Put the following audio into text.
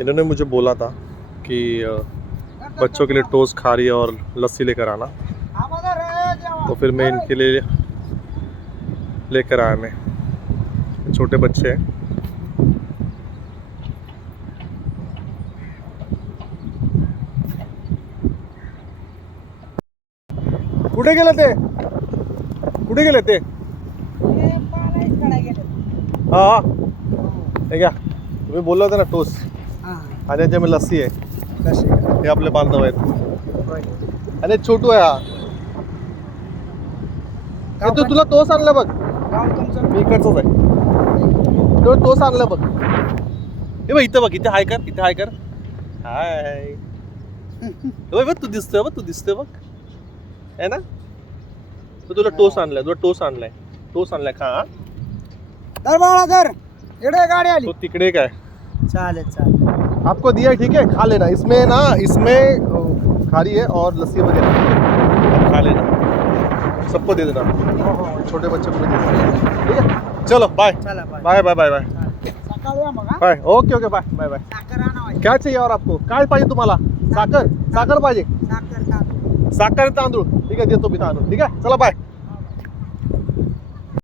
इन्होंने मुझे बोला था कि बच्चों के लिए टोस्ट खारी और लस्सी लेकर आना, तो फिर मैं इनके लिए लेकर आया। मैं छोटे बच्चे हैं। कुठे गेले ते? कुठे गेले ते? हा हे घ्या, तुम्ही बोलला होता ना टोस्ट आणि याच्यामध्ये लस्सी आहे, हे आपले बांधव आहेत आणि छोटू आहे हा. तू तुला टोस्ट आणला बघ, मी इकडचाच आहे. तो टोस्ट आणला बघ, हे बघ इथं बघ, इथे हाय कर, इथे हाय कर, हाय. बघ तू दिसतोय, बघ तू दिसतोय बघ, है ना. तो तुला टोस्ट आणलाय, तुला टोस्ट आणलाय, टोस्ट आणलाय खा. धर बाळा धर, इकडे गाडी आली. तो तिकडे काय चालेल चालेल. आपको दिया है, ठीक है, खा लेना. इसमें ना, इसमें खारी है और लस्सी वगैरह, खा लेना. सबको दे देना, छोटे बच्चे को भी दे देना, ठीक है. चलो बाय चला bye. Bye bye bye bye सकाळी या मग हा. Bye. Okay okay bye bye bye. साखर आणावं. क्या चाहिए और आपको, काय पाहिजे तुम्हाला? साखर, साखर पाहिजे, साखर तांदूळ. साखर तांदूळ, ठीक आहे देतो मी तांदूळ, ठीक आहे. चला बाय.